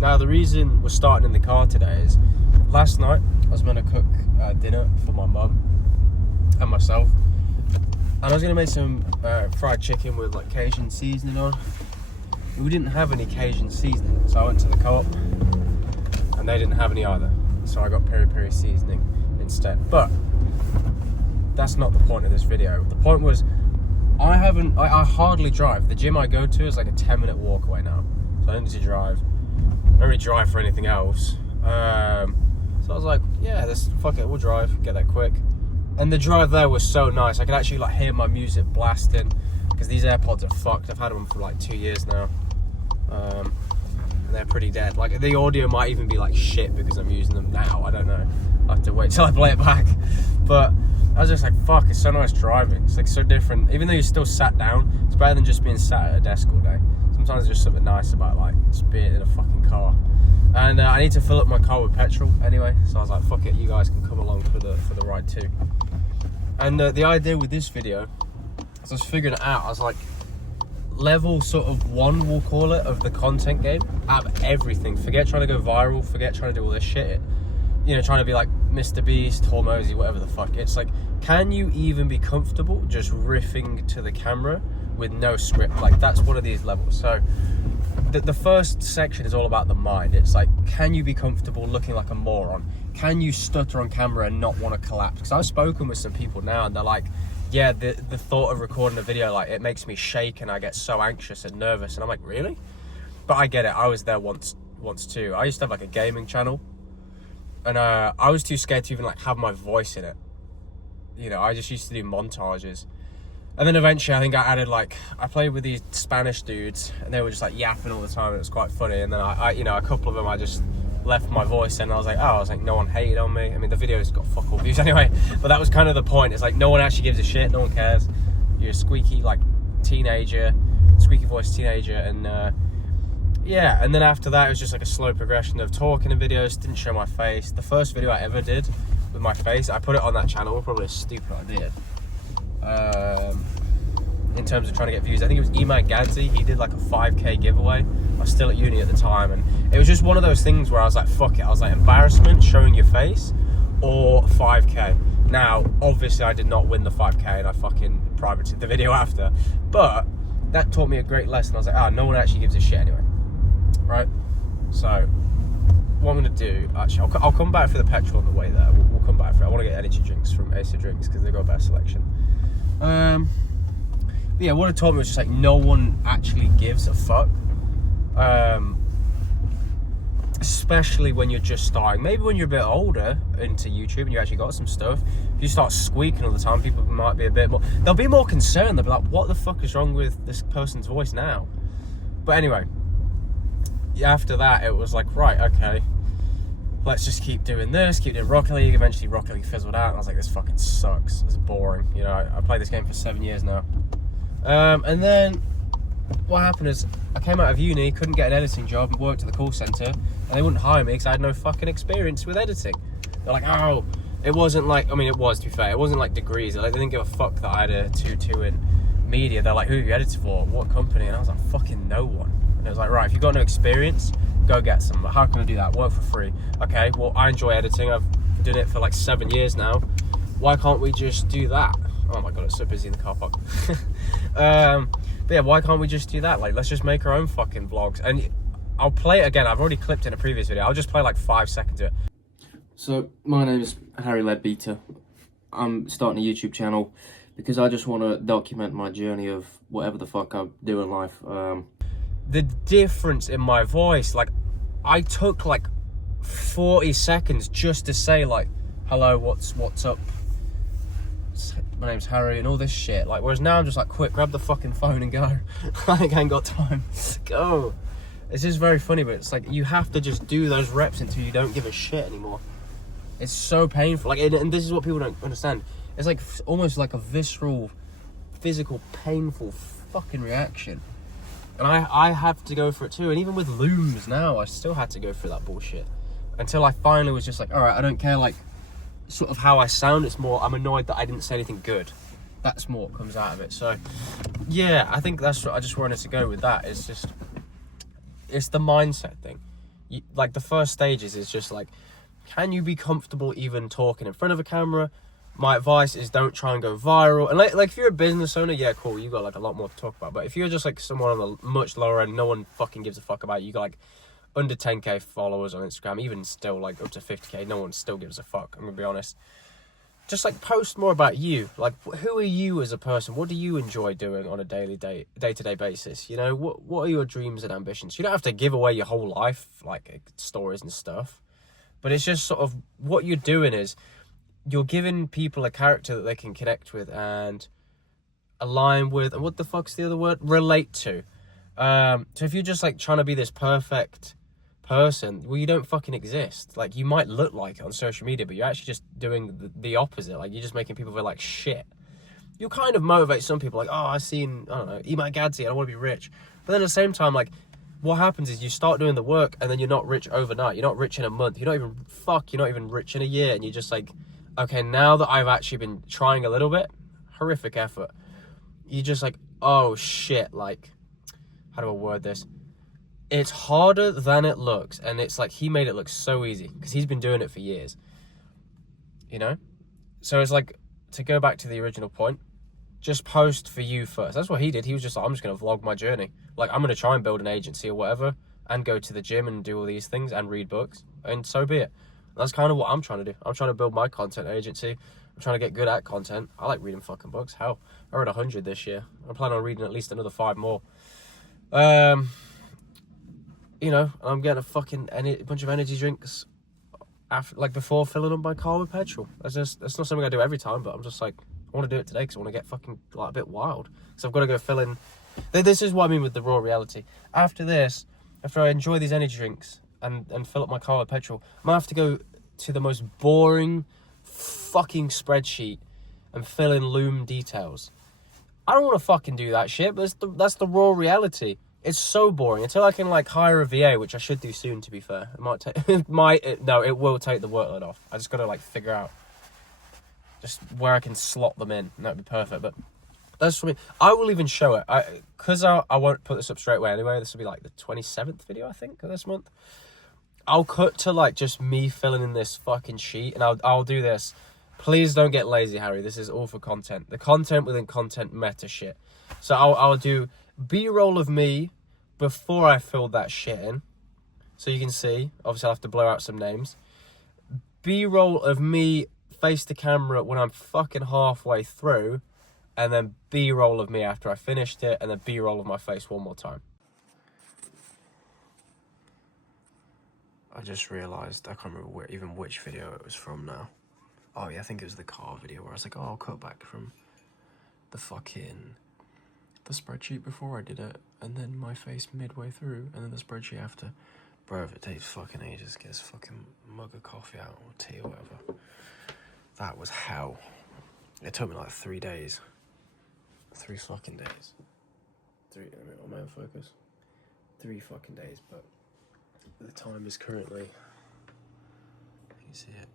Now, the reason we're starting in the car today is last night I was going to cook dinner for my mum and myself, and I was going to make some fried chicken with like Cajun seasoning on. We didn't have any Cajun seasoning, so I went to the co-op and they didn't have any either, so I got peri-peri seasoning instead. But that's not the point of this video. The point was I hardly drive. The gym I go to is like a 10-minute walk away now, so I don't need to drive. I don't really drive for anything else. So I was like, yeah, fuck it, we'll drive, get there quick. And the drive there was so nice. I could actually like hear my music blasting, because these AirPods are fucked. I've had them for like 2 years now. And they're pretty dead. Like, the audio might even be like shit because I'm using them now. I don't know. I have to wait till I play it back. But I was just like, fuck, it's so nice driving. It's like so different. Even though you're still sat down, it's better than just being sat at a desk all day. Sometimes there's just something nice about like just being in a fucking car. And I need to fill up my car with petrol anyway. So I was like, fuck it, you guys can come along for the ride too. And the idea with this video, as I was figuring it out, I was like, level sort of 1, we'll call it, of the content game, out of everything. Forget trying to go viral, forget trying to do all this shit. You know, trying to be like Mr. Beast, Hormozy, whatever the fuck. It's like, can you even be comfortable just riffing to the camera with no script? Like, that's one of these levels. So the first section is all about the mind. It's like, can you be comfortable looking like a moron? Can you stutter on camera and not want to collapse? Because I've spoken with some people now and they're like, yeah, the thought of recording a video, like, it makes me shake and I get so anxious and nervous. And I'm like, really? But I get it. I was there once too. I used to have like a gaming channel, and I was too scared to even like have my voice in it. You know, I just used to do montages. And then eventually I think I added like, I played with these Spanish dudes and they were just like yapping all the time. It was quite funny. And then I you know, a couple of them I just left my voice in. I was like, no one hated on me. I mean, the video's got fuck all views anyway, but that was kind of the point. It's like, no one actually gives a shit, no one cares. You're a squeaky like teenager, squeaky voice teenager. And yeah, and then after that it was just like a slow progression of talking in videos. Didn't show my face. The first video I ever did with my face, I put it on that channel, probably a stupid idea, in terms of trying to get views. I think it was Eman Gadzi, he did like a 5k giveaway. I was still at uni at the time, and it was just one of those things where I was like, fuck it. I was like, embarrassment, showing your face, or 5k. Now, obviously I did not win the 5k and I fucking privated the video after, but that taught me a great lesson. I was like, no one actually gives a shit anyway, right? So what I'm gonna do, actually, I'll come back for the petrol on the way there. We'll come back for it. I want to get energy drinks from Ace of Drinks because they've got a better selection. But yeah, what it taught me was just like, no one actually gives a fuck. Especially when you're just starting. Maybe when you're a bit older into YouTube and you actually got some stuff, if you start squeaking all the time, people might be a bit more, they'll be more concerned. They'll be like, what the fuck is wrong with this person's voice now? But anyway, after that it was like, right, okay, let's just keep doing this, keep doing Rocket League. Eventually Rocket League fizzled out and I was like, this fucking sucks, it's boring. You know, I played this game for 7 years now. And then what happened is I came out of uni, couldn't get an editing job, and worked at the call centre, and they wouldn't hire me because I had no fucking experience with editing. They're like, oh, it wasn't like, I mean, it was, to be fair, it wasn't like degrees. Like, they didn't give a fuck that I had a 2-2 in media. They're like, who have you edited for? What company? And I was like, fucking no one. And it was like, right, if you've got no experience, go get some. How can I do that? Work for free. Okay, well, I enjoy editing. I've done it for like 7 years now. Why can't we just do that? Oh my god, it's so busy in the car park. But yeah, why can't we just do that? Like, let's just make our own fucking vlogs. And I'll play it again. I've already clipped in a previous video. I'll just play like 5 seconds of it. So, my name is harryleadbeater. I'm starting a YouTube channel because I just want to document my journey of whatever the fuck I do in life. The difference in my voice, like, I took like 40 seconds just to say like, hello, what's up? My name's Harry and all this shit. Like, whereas now I'm just like, quick, grab the fucking phone and go. I ain't got time. Go. It's just very funny, but it's like, you have to just do those reps until you don't give a shit anymore. It's so painful. Like, and this is what people don't understand. It's like almost like a visceral, physical, painful fucking reaction. And I have to go for it too. And even with looms now, I still had to go through that bullshit. Until I finally was just like, all right, I don't care, like, sort of how I sound. It's more, I'm annoyed that I didn't say anything good. That's more what comes out of it. So yeah, I think that's what I just wanted to go with. That it's just, it's the mindset thing. like the first stages is just like, can you be comfortable even talking in front of a camera? My advice is don't try and go viral. And like if you're a business owner, yeah, cool, you got like a lot more to talk about. But if you're just like someone on the much lower end, no one fucking gives a fuck about you. You got like under 10k followers on Instagram, even still like up to 50k, no one still gives a fuck. I'm gonna be honest. Just like post more about you. Like, who are you as a person? What do you enjoy doing on a day-to-day basis? You know, what are your dreams and ambitions? You don't have to give away your whole life, like stories and stuff. But it's just sort of what you're doing is you're giving people a character that they can connect with and align with. And what the fuck's the other word? Relate to. So if you're just like trying to be this perfect person, well, you don't fucking exist. Like, you might look like it on social media, but you're actually just doing the opposite. Like, you're just making people feel like shit. You'll kind of motivate some people, like, oh, I don't know, eat my Gadsby, I don't want to be rich. But then at the same time, like, what happens is you start doing the work and then you're not rich overnight. You're not rich in a month. You're not even rich in a year. And you're just like, okay, now that I've actually been trying a little bit, horrific effort, you're just like, oh shit, like, how do I word this? It's harder than it looks, and it's like he made it look so easy because he's been doing it for years, you know? So it's like, to go back to the original point, just post for you first. That's what he did. He was just like, I'm just going to vlog my journey. Like, I'm going to try and build an agency or whatever and go to the gym and do all these things and read books, and so be it. That's kind of what I'm trying to do. I'm trying to build my content agency. I'm trying to get good at content. I like reading fucking books. Hell, I read 100 this year. I'm planning on reading at least another 5 more. You know, I'm getting a bunch of energy drinks after, like, before filling up my car with petrol. That's not something I do every time, but I'm just like, I want to do it today because I want to get fucking like a bit wild. So I've got to go fill in. This is what I mean with the raw reality. After this, after I enjoy these energy drinks and fill up my car with petrol, I'm gonna have to go to the most boring fucking spreadsheet and fill in Loom details. I don't want to fucking do that shit, but that's the raw reality. It's so boring until I can like hire a VA, which I should do soon. To be fair, it might take it will take the workload off. I just gotta like figure out just where I can slot them in, and that'd be perfect. But that's for me. I will even show it. Because I won't put this up straight away anyway. This will be like the 27th video, I think, of this month. I'll cut to like just me filling in this fucking sheet, and I'll do this. Please don't get lazy, Harry. This is all for content. The content within content meta shit. So I'll do B-roll of me before I filled that shit in. So you can see. Obviously, I'll have to blur out some names. B-roll of me face to camera when I'm fucking halfway through. And then B-roll of me after I finished it. And then B-roll of my face one more time. I just realised, I can't remember even which video it was from now. Oh yeah, I think it was the car video where I was like, oh, I'll cut back from the spreadsheet before I did it, and then my face midway through, and then the spreadsheet after. Bro, if it takes fucking ages to get this fucking mug of coffee out, or tea, or whatever. That was hell. It took me like 3 days. 3 fucking days. On my own focus. 3 fucking days, but the time is currently, you can see it,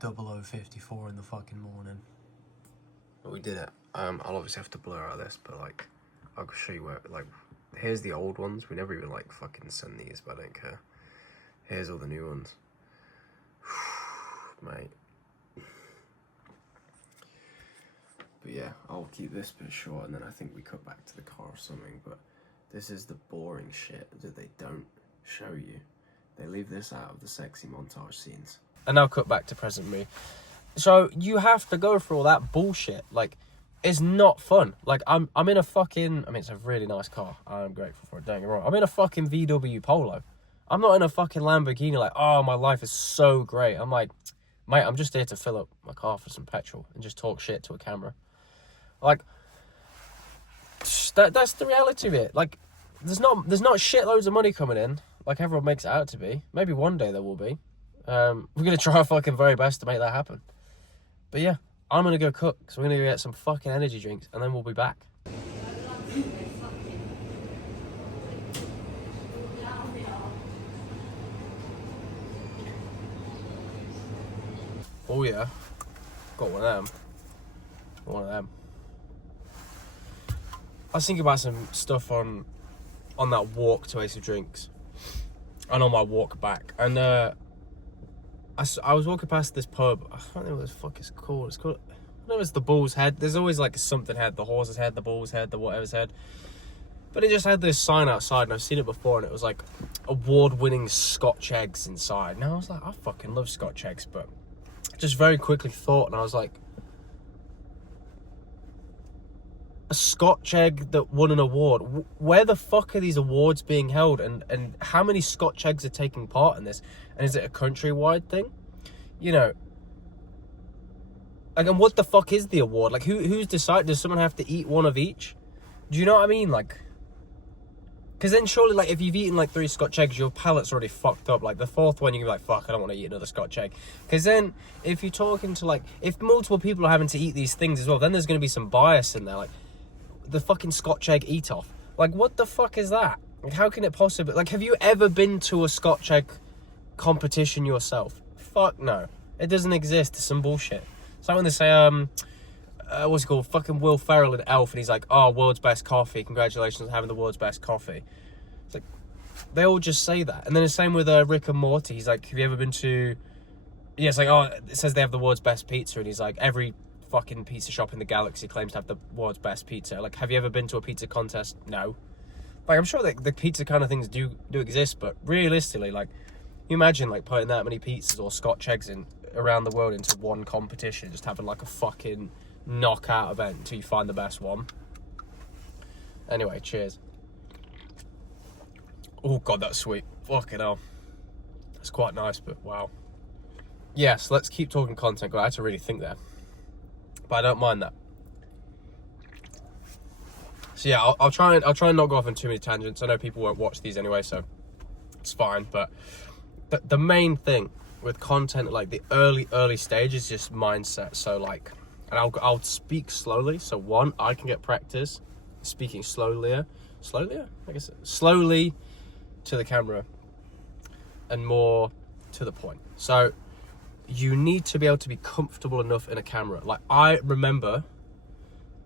00:54 in the fucking morning. But we did it. I'll obviously have to blur out this, but like, I'll show you where, like, here's the old ones. We never even like fucking send these, but I don't care. Here's all the new ones. Mate. But yeah, I'll keep this bit short, and then I think we cut back to the car or something, but this is the boring shit that they don't show you. They leave this out of the sexy montage scenes. And now cut back to present me. So you have to go through all that bullshit. Like, it's not fun. Like, I'm in a fucking, I mean, it's a really nice car. I'm grateful for it, don't get me wrong. I'm in a fucking VW Polo. I'm not in a fucking Lamborghini like, oh, my life is so great. I'm like, mate, I'm just here to fill up my car for some petrol and just talk shit to a camera. Like, that's the reality of it. Like, there's not shitloads of money coming in like everyone makes it out to be. Maybe one day there will be. We're going to try our fucking very best to make that happen. But yeah, I'm going to go cook. So we're going to go get some fucking energy drinks, and then we'll be back. Oh yeah, got one of them. I was thinking about some stuff on that walk to Ace of Drinks. and on my walk back, and I was walking past this pub. I don't know what the fuck it's called. It's called, I don't know if it's the Bull's Head. There's always like something head, the horse's head, the bull's head, the whatever's head. But it just had this sign outside, and I've seen it before, and it was like award-winning Scotch eggs inside. And I was like, I fucking love Scotch eggs, but just very quickly thought, and I was like, a Scotch egg that won an award. Where the fuck are these awards being held, and how many Scotch eggs are taking part in this? And is it a countrywide thing? You know, like, and what the fuck is the award? Like, who's decided? Does someone have to eat one of each? Do you know what I mean? Like, because then surely, like, if you've eaten like 3 Scotch eggs, your palate's already fucked up. Like, the 4th one, you're like, fuck, I don't want to eat another Scotch egg. Because then, if you're talking to, like, if multiple people are having to eat these things as well, then there's going to be some bias in there. Like, the fucking Scotch egg eat-off. Like, what the fuck is that? Like, how can it possibly... Like, have you ever been to a Scotch egg competition yourself? Fuck no. It doesn't exist. It's some bullshit. It's like when they say, what's it called? Fucking Will Ferrell and Elf, and he's like, oh, world's best coffee. Congratulations on having the world's best coffee. It's like, they all just say that. And then the same with Rick and Morty. He's like, have you ever been to... Yeah, it's like, oh, it says they have the world's best pizza, and he's like, every fucking pizza shop in the galaxy claims to have the world's best pizza. Like, have you ever been to a pizza contest? No. Like, I'm sure that the pizza kind of things do exist, but realistically, like, you imagine, like, putting that many pizzas or Scotch eggs in around the world into one competition, just having, like, a fucking knockout event until you find the best one. Anyway, cheers. Oh, God, that's sweet. Fucking hell. That's quite nice, but wow. Yes, let's keep talking content. God, I had to really think there. But I don't mind that. So yeah, I'll try and not go off on too many tangents. I know people won't watch these anyway, so it's fine. But the main thing with content at like the early stage is just mindset. So like, and I'll speak slowly. So one, I can get practice speaking slowly to the camera and more to the point. So you need to be able to be comfortable enough in a camera. Like, I remember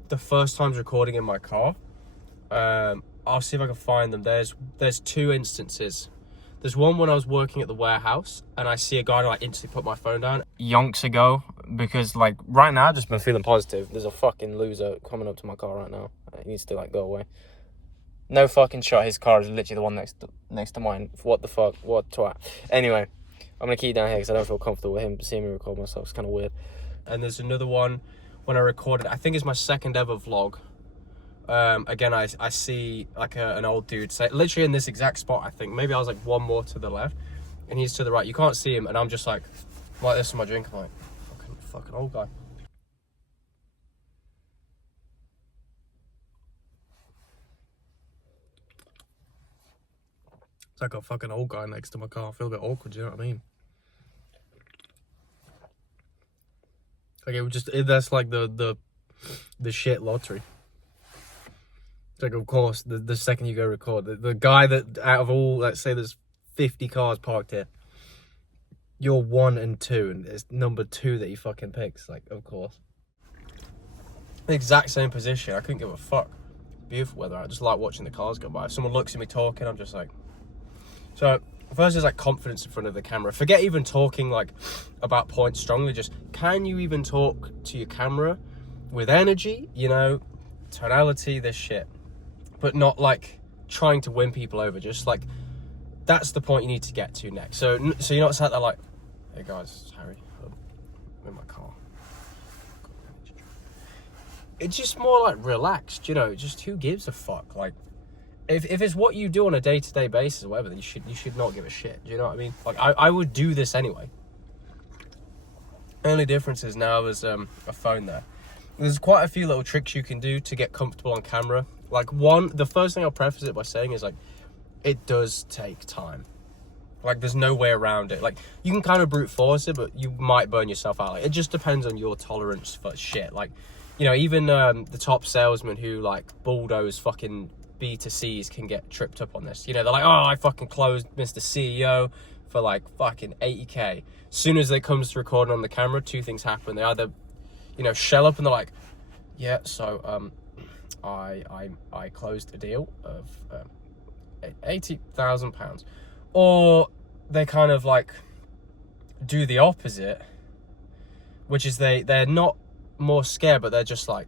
the first times recording in my car. I'll see if I can find them. There's 2 instances. There's one when I was working at the warehouse and I see a guy and I instantly put my phone down. Yonks ago, because like right now I've just been feeling positive. There's a fucking loser coming up to my car right now. He needs to like go away. No fucking shot. His car is literally the one next to mine. What the fuck? What twat? Anyway, I'm going to keep down here because I don't feel comfortable with him seeing me record myself. It's kind of weird. And there's another one when I recorded, I think it's my 2nd ever vlog. Again, I see like an old dude say, literally in this exact spot, I think. Maybe I was like one more to the left and he's to the right. You can't see him. And I'm just like this is my drink. I'm like, fucking old guy. It's like a fucking old guy next to my car. I feel a bit awkward, you know what I mean? Like, that's like the shit lottery. It's like, of course, the second you go record, the guy that, out of all, let's say there's 50 cars parked here, you're 1 and 2, and it's number 2 that he fucking picks. Like, of course. The exact same position. I couldn't give a fuck. Beautiful weather. I just like watching the cars go by. If someone looks at me talking, I'm just like... So, first is like confidence in front of the camera. Forget even talking like about points strongly. Just, can you even talk to your camera with energy? You know, tonality, this shit. But not like trying to win people over. Just like, that's the point you need to get to next. So you're not sat there like, hey guys, it's Harry. I'm in my car. It's just more like relaxed, you know, just who gives a fuck? Like, if it's what you do on a day-to-day basis or whatever, then you should not give a shit. Do you know what I mean? Like, I would do this anyway. Only difference is now there's a phone there. There's quite a few little tricks you can do to get comfortable on camera. Like, the first thing I'll preface it by saying is, like, it does take time. Like, there's no way around it. Like, you can kind of brute force it, but you might burn yourself out. Like, it just depends on your tolerance for shit. Like, you know, even the top salesmen who, like, bulldoze fucking B2Cs can get tripped up on this. You know, they're like, oh, I fucking closed Mr. CEO for, like, fucking 80K. As soon as it comes to recording on the camera, 2 things happen. They either, you know, shell up and they're like, yeah, so, I closed a deal of £80,000. Or they kind of like do the opposite, which is they're not more scared, but they're just like,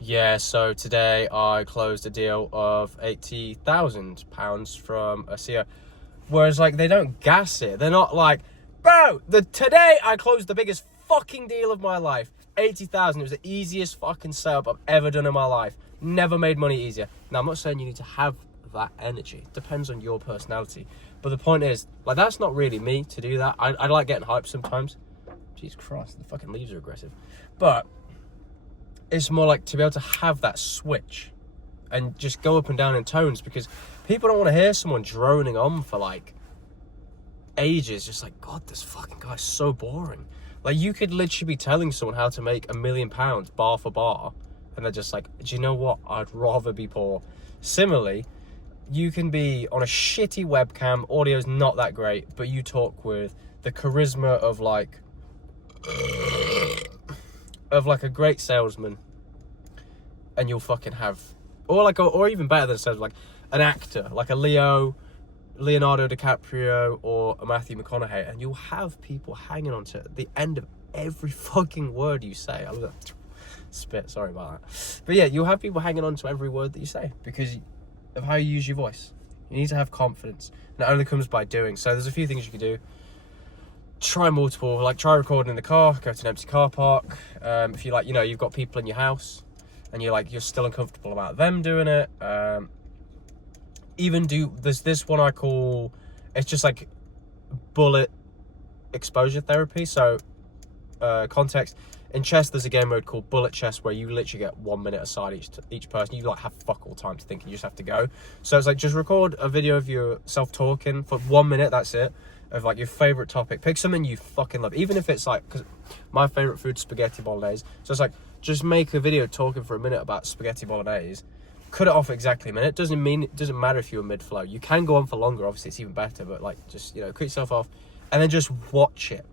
yeah, so today I closed a deal of £80,000 from a CEO. Whereas like they don't gas it. They're not like, bro, today I closed the biggest fucking deal of my life. 80,000. It was the easiest fucking setup I've ever done in my life. Never made money easier. Now I'm not saying you need to have that energy. It depends on your personality. But the point is, like, that's not really me to do that. I like getting hyped sometimes. Jesus Christ, the fucking leaves are aggressive. But it's more like to be able to have that switch and just go up and down in tones, because people don't want to hear someone droning on for like ages. Just like, God, this fucking guy's so boring. Like, you could literally be telling someone how to make £1 million bar for bar, and they're just like, do you know what? I'd rather be poor. Similarly, you can be on a shitty webcam, audio's not that great, but you talk with the charisma of like a great salesman, and you'll fucking have, or even better than a salesman, like an actor, like a Leonardo DiCaprio or a Matthew McConaughey, and you'll have people hanging on to the end of every fucking word you say. I was like, spit, sorry about that. But yeah, you'll have people hanging on to every word that you say because of how you use your voice. You need to have confidence, and it only comes by doing. So there's a few things you can do. Try multiple, like try recording in the car, go to an empty car park. If you like, you know, you've got people in your house and you're still uncomfortable about them doing it. There's this one I call, it's just like bullet exposure therapy. So context, in chess there's a game mode called bullet chess where you literally get 1 minute aside each person. You like have fuck all time to think, and you just have to go. So it's like, just record a video of yourself talking for 1 minute, that's it, of like your favorite topic. Pick something you fucking love, even if it's like, because my favorite food's spaghetti bolognese, so it's like, just make a video talking for a minute about spaghetti bolognese. Cut it off exactly a minute. It doesn't matter if you're mid-flow. You can go on for longer, obviously it's even better, but like, just, you know, cut yourself off and then just watch it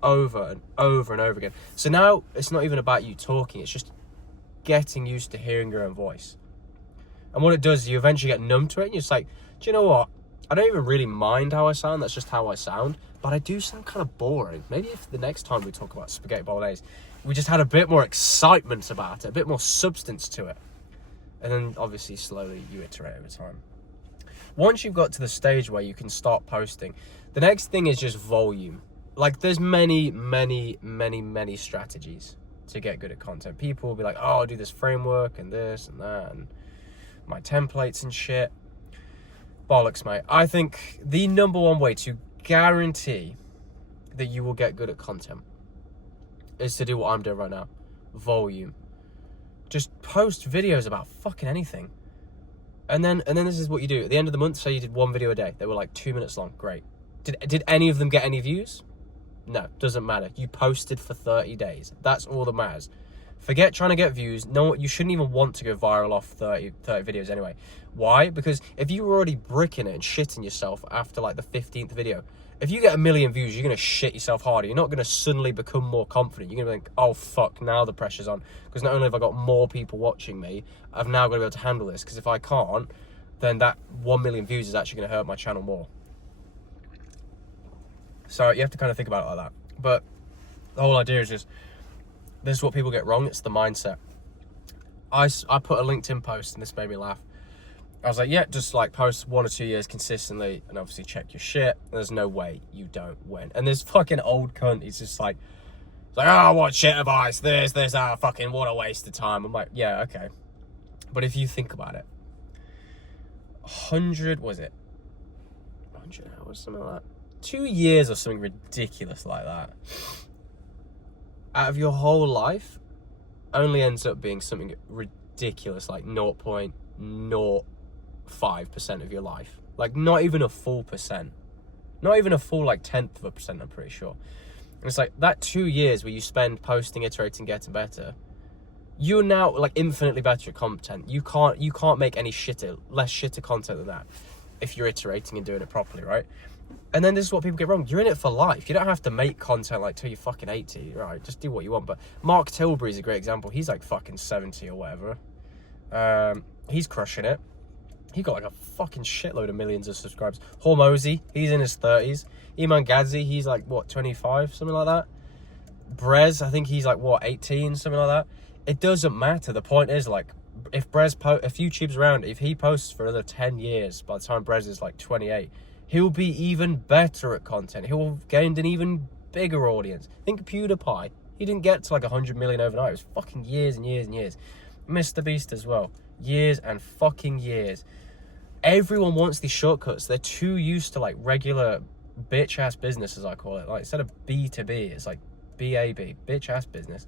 over and over and over again. So now it's not even about you talking, it's just getting used to hearing your own voice. And what it does is you eventually get numb to it, and you're just like, do you know what? I don't even really mind how I sound, that's just how I sound, but I do sound kind of boring. Maybe if the next time we talk about spaghetti bolognese, we just had a bit more excitement about it, a bit more substance to it. And then obviously slowly you iterate over time. Once you've got to the stage where you can start posting, the next thing is just volume. Like, there's many strategies to get good at content. People will be like, oh, I'll do this framework and this and that and my templates and shit. Bollocks, mate. I think the number one way to guarantee that you will get good at content is to do what I'm doing right now. Volume. Just post videos about fucking anything. And then this is what you do. At the end of the month, say you did 1 video a day. They were like 2 minutes long. Great. Did any of them get any views? No, doesn't matter. You posted for 30 days. That's all that matters. Forget trying to get views. No, you shouldn't even want to go viral off 30 videos anyway. Why? Because if you were already bricking it and shitting yourself after like the 15th video, if you get 1 million views, you're going to shit yourself harder. You're not going to suddenly become more confident. You're going to think, oh, fuck, now the pressure's on. Because not only have I got more people watching me, I've now got to be able to handle this. Because if I can't, then that 1 million views is actually going to hurt my channel more. So you have to kind of think about it like that. But the whole idea is just, this is what people get wrong. It's the mindset. I put a LinkedIn post, and this made me laugh. I was like, yeah, just like post 1 or 2 years consistently, and obviously check your shit. There's no way you don't win. And this fucking old cunt, he's just like, oh, what shit advice, this, fucking what a waste of time. I'm like, yeah, okay. But if you think about it, 100 hours, something like that. 2 years or something ridiculous like that, out of your whole life, only ends up being something ridiculous like 0.05% of your life. Like, not even a full percent. Not even a full like 1/10 of a percent, I'm pretty sure. And it's like that 2 years where you spend posting, iterating, getting better, you're now like infinitely better at content. You can't make any less shitter content than that if you're iterating and doing it properly, right? And then this is what people get wrong. You're in it for life. You don't have to make content like till you're fucking 80, right? Just do what you want. But Mark Tilbury's a great example. He's like fucking 70 or whatever. He's crushing it. He got like a fucking shitload of millions of subscribers. Hormozy, he's in his 30s. Iman Gadzi, he's like, what, 25? Something like that. Brez, I think he's like, what, 18? Something like that. It doesn't matter. The point is, like, if YouTube's around, if he posts for another 10 years, by the time Brez is like 28, he'll be even better at content. He'll have gained an even bigger audience. Think PewDiePie. He didn't get to like 100 million overnight. It was fucking years and years and years. Mr. Beast as well. Years and fucking years. Everyone wants these shortcuts. They're too used to like regular bitch-ass business, as I call it. Like, instead of B2B, it's like BAB, bitch-ass business.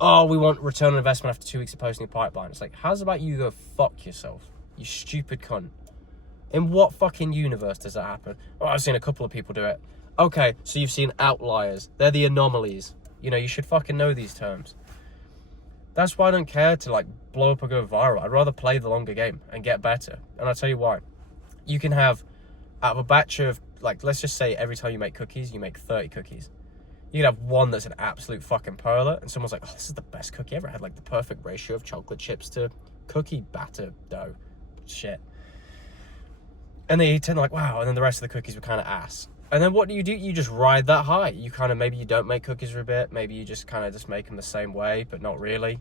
Oh, we want return on investment after 2 weeks of posting a pipeline. It's like, how's about you go fuck yourself, you stupid cunt? In what fucking universe does that happen? Oh, I've seen a couple of people do it. Okay, so you've seen outliers. They're the anomalies. You know, you should fucking know these terms. That's why I don't care to like blow up or go viral. I'd rather play the longer game and get better. And I'll tell you why. You can have, out of a batch of, like, let's just say every time you make cookies, you make 30 cookies. You can have one that's an absolute fucking perler, and someone's like, oh, this is the best cookie ever. I had like the perfect ratio of chocolate chips to cookie batter dough. Shit. And they eat it and like, wow. And then the rest of the cookies were kind of ass. And then what do? You just ride that high. You kind of, maybe you don't make cookies for a bit. Maybe you just kind of just make them the same way, but not really.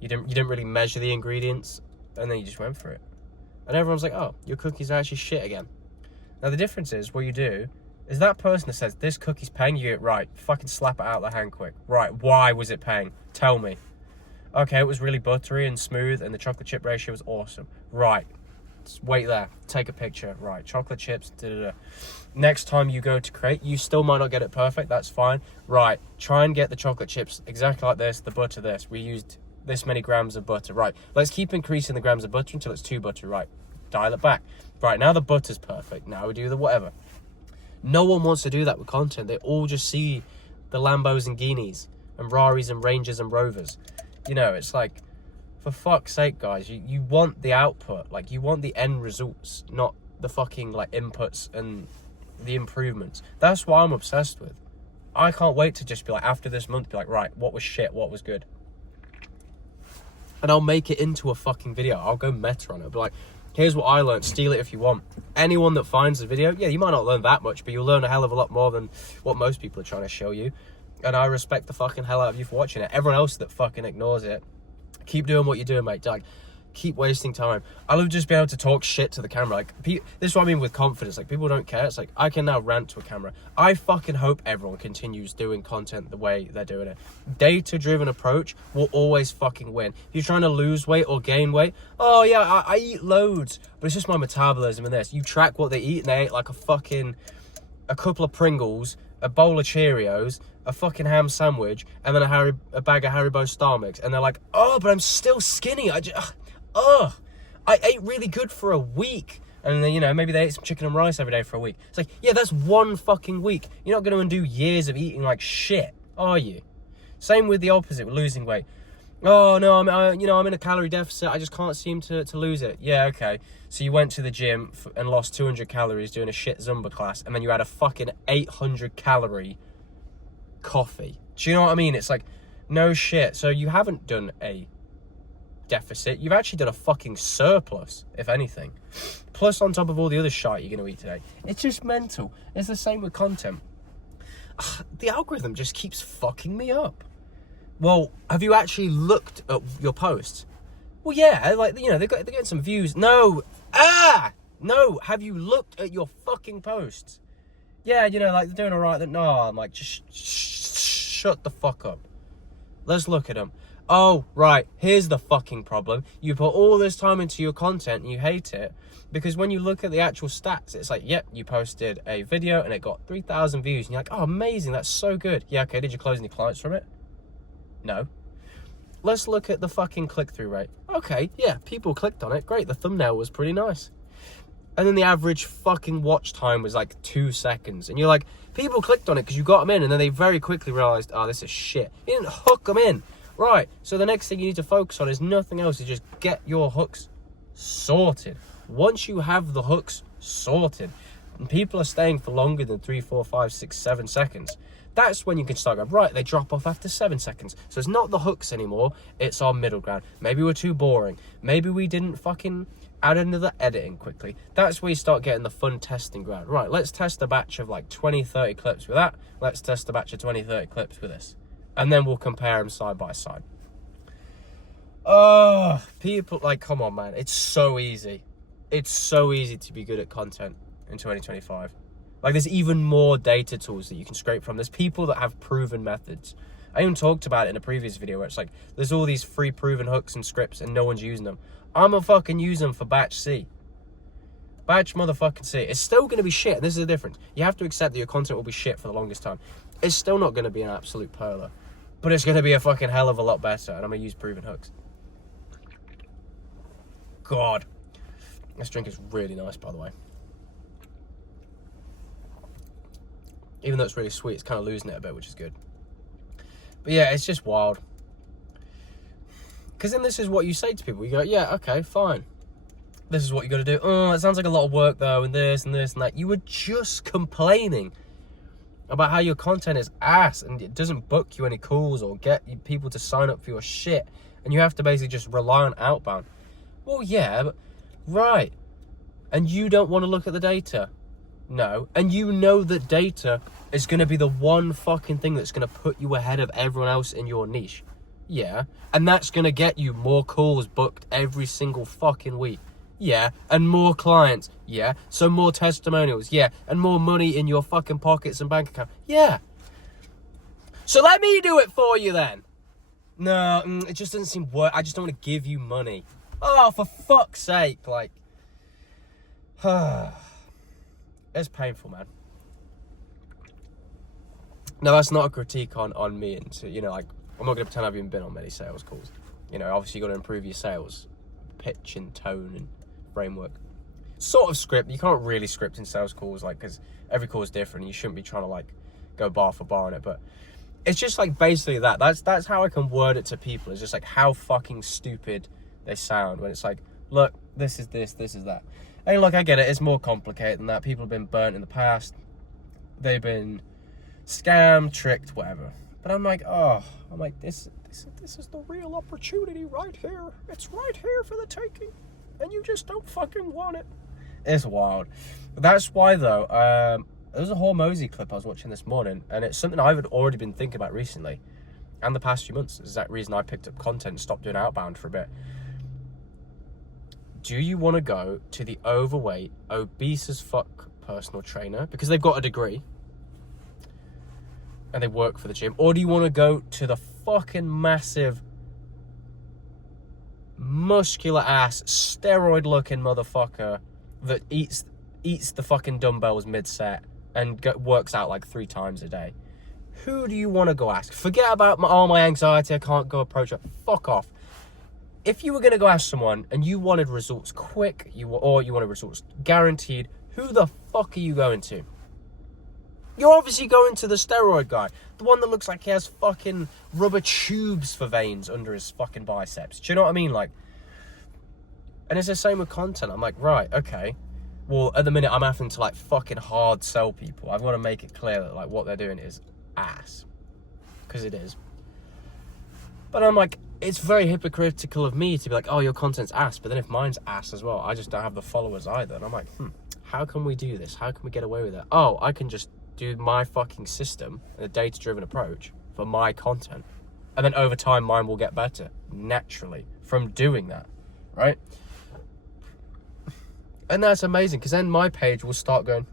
You didn't really measure the ingredients, and then you just went for it. And everyone's like, oh, your cookies are actually shit again. Now the difference is, what you do is that person that says, this cookie's paying, you get right. Fucking slap it out of the hand quick. Right, why was it paying? Tell me. Okay, it was really buttery and smooth, and the chocolate chip ratio was awesome. Right. Just wait there. Take a picture. Right. Chocolate chips. Da-da-da. Next time you go to create, you still might not get it perfect. That's fine. Right. Try and get the chocolate chips exactly like this. The butter this. We used this many grams of butter. Right. Let's keep increasing the grams of butter until it's too buttery. Right. Dial it back. Right. Now the butter's perfect. Now we do the whatever. No one wants to do that with content. They all just see the Lambos and Guineas and Raris and Rangers and Rovers. You know, it's like, for fuck's sake, guys, you want the output. Like, you want the end results, not the fucking, like, inputs and the improvements. That's why I'm obsessed with. I can't wait to just be like, after this month, be like, right, what was shit, what was good? And I'll make it into a fucking video. I'll go meta on it. I'll be like, here's what I learned. Steal it if you want. Anyone that finds the video, yeah, you might not learn that much, but you'll learn a hell of a lot more than what most people are trying to show you. And I respect the fucking hell out of you for watching it. Everyone else that fucking ignores it, keep doing what you're doing, mate. Like, keep wasting time. I love just being able to talk shit to the camera. Like, this is what I mean with confidence. Like, people don't care. It's like, I can now rant to a camera. I fucking hope everyone continues doing content the way they're doing it. Data-driven approach will always fucking win. If you're trying to lose weight or gain weight, oh yeah, I eat loads, but it's just my metabolism and this. You track what they eat, and they ate like a couple of Pringles, a bowl of Cheerios, a fucking ham sandwich, and then a bag of Haribo Star Mix, and they're like, oh, but I'm still skinny. I ate really good for a week. And then, you know, maybe they ate some chicken and rice every day for a week. It's like, yeah, that's one fucking week. You're not going to undo years of eating like shit, are you? Same with the opposite, with losing weight. Oh no, I'm in a calorie deficit. I just can't seem to lose it. Yeah, okay. So you went to the gym and lost 200 calories doing a shit Zumba class, and then you had a fucking 800 calorie coffee. Do you know what I mean? It's like, no shit. So you haven't done a deficit. You've actually done a fucking surplus, if anything. Plus on top of all the other shit you're going to eat today. It's just mental. It's the same with content. The algorithm just keeps fucking me up. Well, have you actually looked at your posts? Well, yeah, like, you know, they're getting some views. No. No, have you looked at your fucking posts? Yeah, you know, like, they're doing all right. No, I'm like, just shut the fuck up. Let's look at them. Oh, right, here's the fucking problem. You put all this time into your content and you hate it because when you look at the actual stats, it's like, yep, you posted a video and it got 3,000 views. And you're like, oh, amazing, that's so good. Yeah, okay, did you close any clients from it? No. Let's look at the fucking click-through rate. Okay, yeah, people clicked on it. Great, the thumbnail was pretty nice. And then the average fucking watch time was like 2 seconds. And you're like, people clicked on it because you got them in, and then they very quickly realized, oh, this is shit. You didn't hook them in. Right, so the next thing you need to focus on is nothing else. You just get your hooks sorted. Once you have the hooks sorted, and people are staying for longer than 3, 4, 5, 6, 7 seconds, that's when you can start going, right, they drop off after 7 seconds. So it's not the hooks anymore, it's our middle ground. Maybe we're too boring. Maybe we didn't fucking add another edit in quickly. That's where you start getting the fun testing ground. Right, let's test a batch of like 20, 30 clips with that. Let's test a batch of 20, 30 clips with this. And then we'll compare them side by side. Oh, people, like, come on, man. It's so easy. It's so easy to be good at content in 2025. Like, there's even more data tools that you can scrape from. There's people that have proven methods. I even talked about it in a previous video where it's like, there's all these free proven hooks and scripts and no one's using them. I'm gonna fucking use them for batch C. Batch motherfucking C. It's still gonna be shit. This is the difference. You have to accept that your content will be shit for the longest time. It's still not gonna be an absolute perler. But it's gonna be a fucking hell of a lot better. And I'm gonna use proven hooks. God. This drink is really nice, by the way. Even though it's really sweet, it's kind of losing it a bit, which is good. But yeah, it's just wild. Because then this is what you say to people. You go, yeah, okay, fine. This is what you got to do. Oh, it sounds like a lot of work, though, and this and this and that. You were just complaining about how your content is ass and it doesn't book you any calls or get people to sign up for your shit. And you have to basically just rely on outbound. Well, yeah, but right. And you don't want to look at the data. No. And you know that data is going to be the one fucking thing that's going to put you ahead of everyone else in your niche. Yeah. And that's going to get you more calls booked every single fucking week. Yeah. And more clients. Yeah. So more testimonials. Yeah. And more money in your fucking pockets and bank account. Yeah. So let me do it for you then. No, it just doesn't seem worth. I just don't want to give you money. Oh, for fuck's sake. Like, it's painful, man. Now, that's not a critique on me. And, so, you know, like, I'm not going to pretend I've even been on many sales calls. You know, obviously you got to improve your sales pitch and tone and framework. Sort of script. You can't really script in sales calls, like, because every call is different. And you shouldn't be trying to, like, go bar for bar on it. But it's just, like, basically that. That's how I can word it to people. It's just, like, how fucking stupid they sound when it's like, look, this is this, this is that. And look, I get it. It's more complicated than that. People have been burnt in the past. They've been scammed, tricked, whatever. But I'm like, this is the real opportunity right here. It's right here for the taking. And you just don't fucking want it. It's wild. That's why, though, there was a Hormozy clip I was watching this morning. And it's something I've already been thinking about recently. And the past few months. Is that reason I picked up content and stopped doing outbound for a bit. Do you want to go to the overweight, obese as fuck personal trainer because they've got a degree and they work for the gym? Or do you want to go to the fucking massive, muscular ass, steroid looking motherfucker that eats the fucking dumbbells mid-set and works out like 3 times a day? Who do you want to go ask? Forget about my anxiety, I can't go approach it. Fuck off. If you were going to go ask someone and you wanted results quick, or you wanted results guaranteed, who the fuck are you going to? You're obviously going to the steroid guy. The one that looks like he has fucking rubber tubes for veins under his fucking biceps. Do you know what I mean? Like, and it's the same with content. I'm like, right, okay. Well, at the minute, I'm having to, like, fucking hard sell people. I've got to make it clear that, like, what they're doing is ass. Because it is. But I'm like, it's very hypocritical of me to be like, oh, your content's ass. But then if mine's ass as well, I just don't have the followers either. And I'm like, how can we do this? How can we get away with it? Oh, I can just do my fucking system, a data-driven approach for my content. And then over time, mine will get better naturally from doing that, right? And that's amazing because then my page will start going,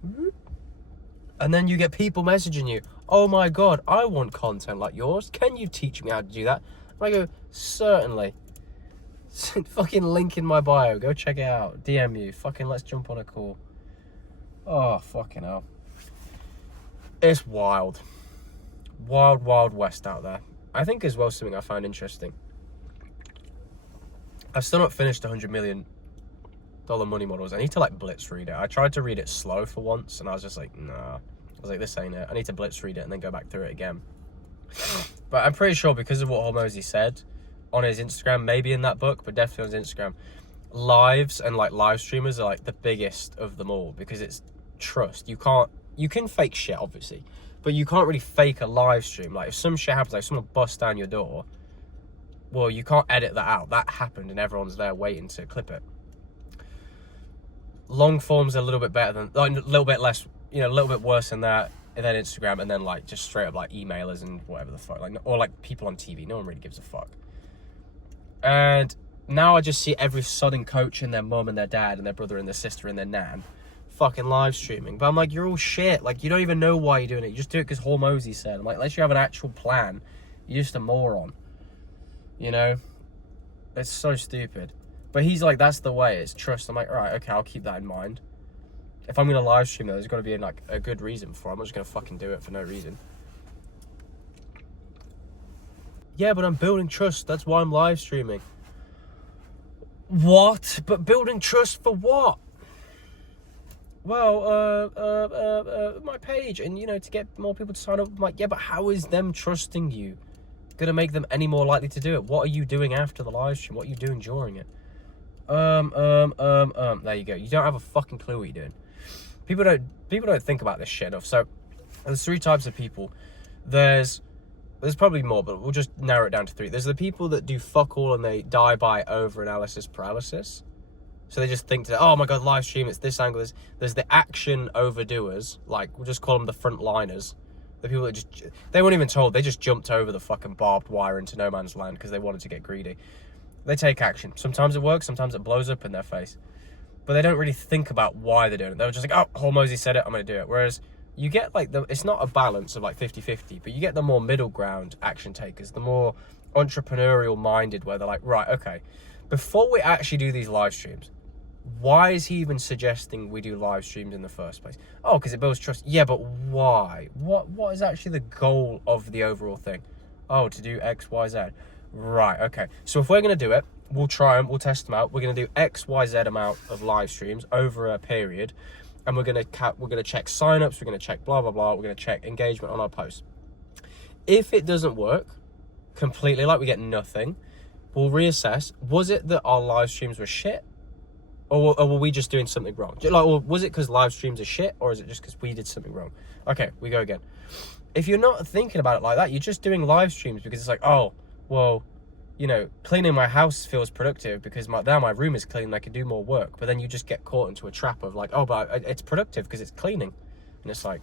and then you get people messaging you, oh my God, I want content like yours. Can you teach me how to do that? And I go, certainly. Fucking link in my bio. Go check it out. DM you. Fucking let's jump on a call. Oh, fucking hell. It's wild. Wild, wild west out there. I think as well something I find interesting. I've still not finished $100 million money models. I need to like blitz read it. I tried to read it slow for once and I was just like, nah. I was like, this ain't it. I need to blitz read it and then go back through it again. But I'm pretty sure because of what Hormozy said on his Instagram, maybe in that book, but definitely on his Instagram, lives and like live streamers are like the biggest of them all because it's trust. You can fake shit obviously, but you can't really fake a live stream. Like if some shit happens, like someone busts down your door, well, you can't edit that out. That happened and everyone's there waiting to clip it. long form's a little bit better than, like, a little bit less, you know, a little bit worse than that, and then Instagram, and then like just straight up like emailers and whatever the fuck, like, or like people on TV. No one really gives a fuck. And now I just see every Southern coach and their mum and their dad and their brother and their sister and their nan fucking live streaming. But I'm like, you're all shit. Like, you don't even know why you're doing it. You just do it because Hormozy said. I'm like, unless you have an actual plan, you're just a moron. You know? It's so stupid. But he's like, that's the way. It's trust. I'm like, all right, okay, I'll keep that in mind. If I'm going to live stream, though, there's got to be like a good reason for it. I'm not just going to fucking do it for no reason. Yeah, but I'm building trust. That's why I'm live streaming. What? But building trust for what? Well, my page, and, you know, to get more people to sign up. I'm like, yeah, but how is them trusting you gonna make them any more likely to do it? What are you doing after the live stream? What are you doing during it? There you go. You don't have a fucking clue what you're doing. People don't think about this shit enough. So there's 3 types of people. There's probably more, but we'll just narrow it down to 3. There's the people that do fuck all and they die by over-analysis paralysis. So they just think oh my god, live stream, it's this angle. There's the action overdoers, like, we'll just call them the frontliners. The people that they weren't even told, they just jumped over the fucking barbed wire into no man's land because they wanted to get greedy. They take action. Sometimes it works, sometimes it blows up in their face. But they don't really think about why they're doing it. They're just like, oh, Hormozy said it, I'm going to do it. Whereas you get like it's not a balance of like 50-50, but you get the more middle ground action takers, the more entrepreneurial minded, where they're like, right, okay, before we actually do these live streams, why is he even suggesting we do live streams in the first place? Oh, because it builds trust. Yeah, but why? What is actually the goal of the overall thing? Oh, to do X, Y, Z. Right, okay. So if we're going to do it, we'll try them, we'll test them out. We're going to do X, Y, Z amount of live streams over a period. And we're going to check signups, we're going to check blah, blah, blah. We're going to check engagement on our posts. If it doesn't work completely, like we get nothing, we'll reassess. Was it that our live streams were shit? Or were we just doing something wrong? Like, or was it because live streams are shit? Or is it just because we did something wrong? Okay, we go again. If you're not thinking about it like that, you're just doing live streams because it's like, oh, well, you know, cleaning my house feels productive because now my room is clean and I can do more work. But then you just get caught into a trap of like, oh, but it's productive because it's cleaning. And it's like,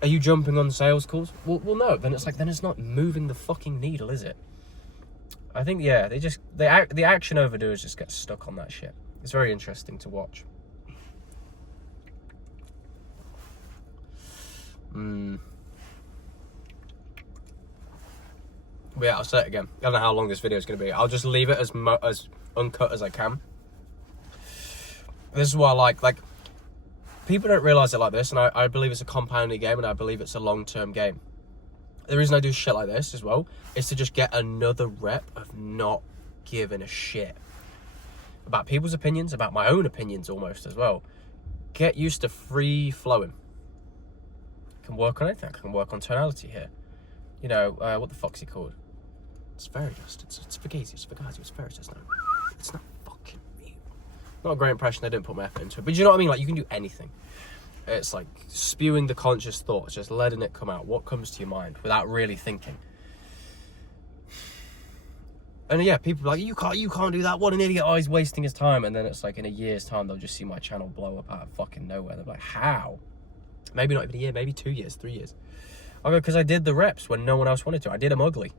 are you jumping on sales calls? Well, no. Then it's like, then it's not moving the fucking needle, is it? I think, yeah, the action overdoers just get stuck on that shit. It's very interesting to watch. But yeah, I'll say it again. I don't know how long this video is going to be. I'll just leave it as uncut as I can. This is what I like people don't realize it like this, and I believe it's a compounding game, and I believe it's a long-term game. The reason I do shit like this as well is to just get another rep of not giving a shit about people's opinions, about my own opinions almost as well. Get used to free flowing. I can work on anything. I can work on tonality here. You know, what the fuck's he called? It's Veridust. It's Fugazi. It's Veridust. No, it's not fucking real. Not a great impression. I didn't put my effort into it. But you know what I mean? Like, you can do anything. It's like spewing the conscious thoughts, just letting it come out. What comes to your mind without really thinking. And yeah, people are like, you can't do that. What an idiot. Oh, he's wasting his time. And then it's like in a year's time, they'll just see my channel blow up out of fucking nowhere. They're like, how? Maybe not even a year, maybe 2 years, 3 years. Okay, because I did the reps when no one else wanted to. I did them ugly.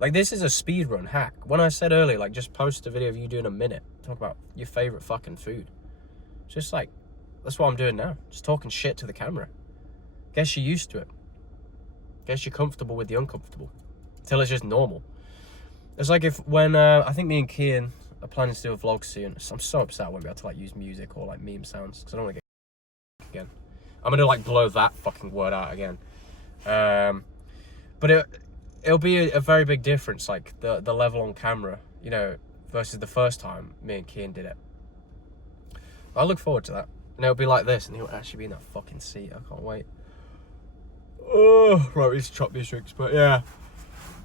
Like, this is a speedrun hack. When I said earlier, like, just post a video of you doing a minute. Talk about your favorite fucking food. It's just like, that's what I'm doing now. Just talking shit to the camera. Guess you're used to it. Guess you're comfortable with the uncomfortable. Until it's just normal. It's like when I think me and Kian are planning to do a vlog soon. I'm so upset I won't be able to like use music or like meme sounds because I don't want to get again. I'm gonna like blow that fucking word out again. But it'll be a very big difference, like the level on camera, you know, versus the first time me and Kian did it. I look forward to that. And it'll be like this, and he'll actually be in that fucking seat. I can't wait. Oh, right, we need to chop these drinks, but yeah.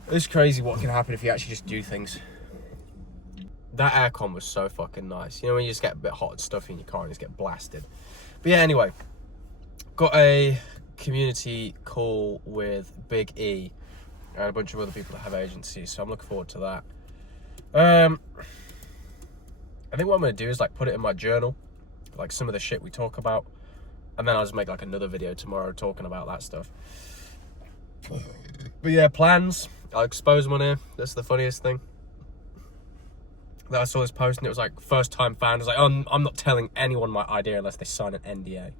It's crazy what can happen if you actually just do things. That aircon was so fucking nice. You know when you just get a bit hot and stuffy in your car and you just get blasted. But yeah, anyway. Got a community call with Big E and a bunch of other people that have agencies, so I'm looking forward to that. I think what I'm going to do is like put it in my journal like some of the shit we talk about, and then I'll just make like another video tomorrow talking about that stuff. But yeah, plans. I'll expose one here. That's the funniest thing. That I saw this post and it was like first time founders like, oh, I'm not telling anyone my idea unless they sign an NDA.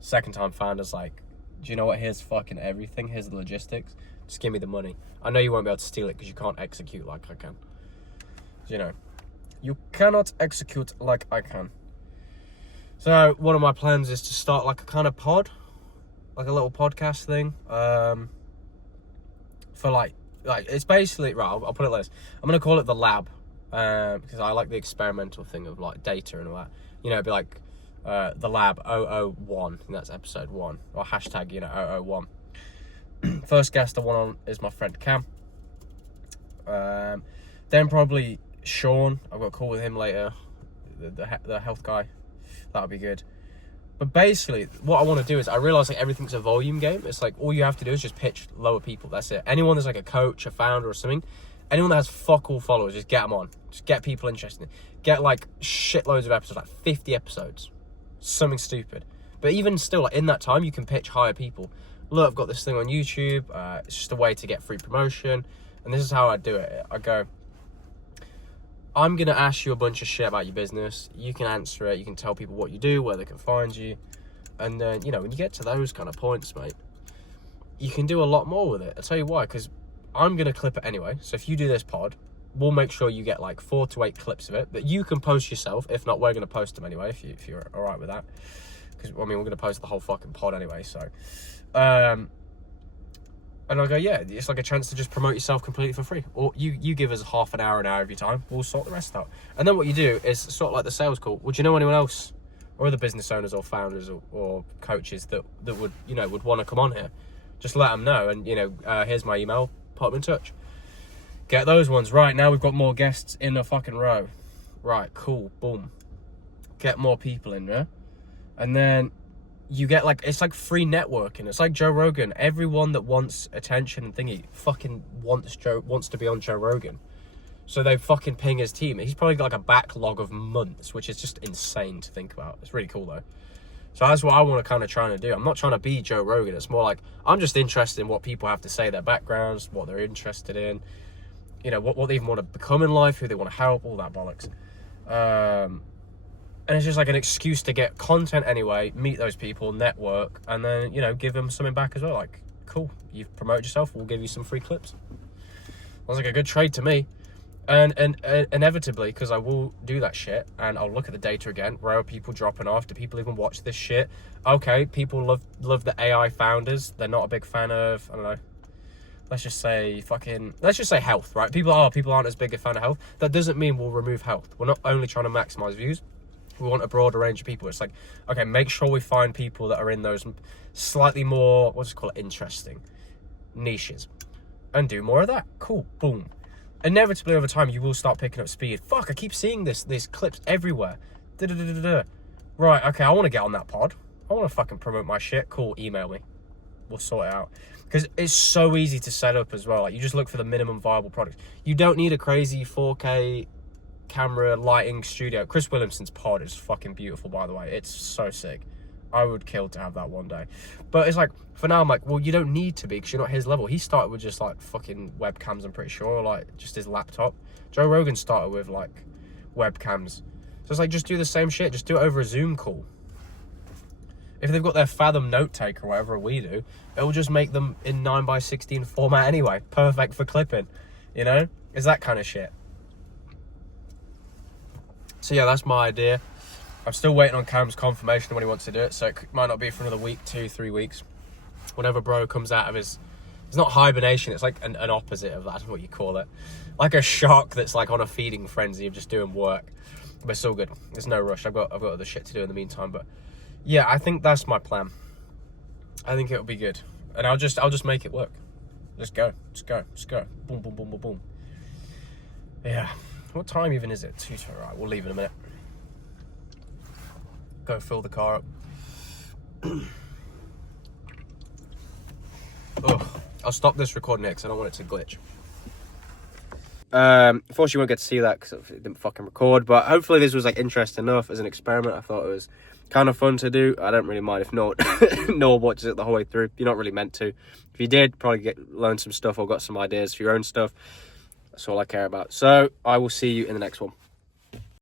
Second time founders like, do you know what? Here's fucking everything. Here's the logistics. Just give me the money. I know you won't be able to steal it because you can't execute like I can. You know, you cannot execute like I can. So one of my plans is to start like a kind of pod, like a little podcast thing. For like it's basically, right, I'll put it like this. I'm gonna call it the lab, because I like the experimental thing of like data and all that. You know, it'd be like the lab 001, and that's episode 1, or hashtag, you know, 001. First guest I want on is my friend Cam. Then probably Sean. I've got a call with him later, the health guy. That'll be good. But basically, what I want to do is, I realize like everything's a volume game. It's like all you have to do is just pitch lower people. That's it. Anyone that's like a coach, a founder, or something, anyone that has fuck all followers, just get them on. Just get people interested. Get like shitloads of episodes, like 50 episodes, something stupid. But even still, like in that time, you can pitch higher people. Look, I've got this thing on YouTube. It's just a way to get free promotion, and this is how I do it. I go, I'm going to ask you a bunch of shit about your business. You can answer it. You can tell people what you do, where they can find you. And then, you know, when you get to those kind of points, mate, you can do a lot more with it. I'll tell you why, because I'm going to clip it anyway. So if you do this pod, we'll make sure you get like 4 to 8 clips of it that you can post yourself. If not, we're going to post them anyway, if you're all right with that. Because, I mean, we're going to post the whole fucking pod anyway, so... and I'll go, yeah, it's like a chance to just promote yourself completely for free. Or you give us half an hour of your time, we'll sort the rest out. And then what you do is sort of like the sales call. Would you know anyone else, or other business owners or founders or coaches that would, you know, would want to come on here? Just let them know. And, you know, here's my email, put them in touch. Get those ones. Right, now we've got more guests in a fucking row. Right, cool, boom. Get more people in there. And then... you get like, it's like free networking. It's like Joe Rogan. Everyone that wants attention and thingy fucking wants to be on Joe Rogan. So they fucking ping his team. He's probably got like a backlog of months, which is just insane to think about. It's really cool though. So that's what I want to kind of try to do. I'm not trying to be Joe Rogan. It's more like, I'm just interested in what people have to say, their backgrounds, what they're interested in, you know, what they even want to become in life, who they want to help, all that bollocks. And it's just like an excuse to get content anyway, meet those people, network, and then, you know, give them something back as well. Like, cool, you've promoted yourself, we'll give you some free clips. Sounds like a good trade to me. And inevitably, because I will do that shit, and I'll look at the data again, where are people dropping off? Do people even watch this shit? Okay, people love the AI founders. They're not a big fan of, I don't know, let's just say health, right? People aren't as big a fan of health. That doesn't mean we'll remove health. We're not only trying to maximize views. We want a broader range of people. It's like, okay, make sure we find people that are in those slightly more, what's it called, interesting niches, and do more of that. Cool, boom. Inevitably, over time, you will start picking up speed. Fuck, I keep seeing these clips everywhere. Right, okay, I want to get on that pod. I want to fucking promote my shit. Cool, email me. We'll sort it out. Because it's so easy to set up as well. Like, you just look for the minimum viable product. You don't need a crazy 4K camera, lighting, studio. Chris Williamson's pod is fucking beautiful, by the way. It's so sick. I would kill to have that one day. But it's like, for now, I'm like, well, you don't need to be, because you're not his level. He started with just like fucking webcams, I'm pretty sure, like just his laptop. Joe Rogan started with like webcams. So it's like, just do the same shit. Just do it over a Zoom call. If they've got their Fathom note taker or whatever we do, it will just make them in 9:16 format anyway. Perfect for clipping, you know? It's that kind of shit. So yeah, that's my idea. I'm still waiting on Cam's confirmation when he wants to do it, so it might not be for another week, 2-3 weeks. Whenever bro comes out of his, it's not hibernation, it's like an opposite of that, I don't know what you call it. Like a shark that's like on a feeding frenzy of just doing work. But it's all good. There's no rush. I've got other shit to do in the meantime. But yeah, I think that's my plan. I think it'll be good. And I'll just make it work. Just go. Boom, boom, boom, boom, boom. Yeah. What time even is it? 2 to, right, we'll leave in a minute. Go fill the car up. Ugh. I'll stop this recording here because I don't want it to glitch. Unfortunately, you won't get to see that because it didn't fucking record. But hopefully, this was like interesting enough as an experiment. I thought it was kind of fun to do. I don't really mind if no one watches it the whole way through. You're not really meant to. If you did, probably learn some stuff or got some ideas for your own stuff. That's all I care about. So I will see you in the next one.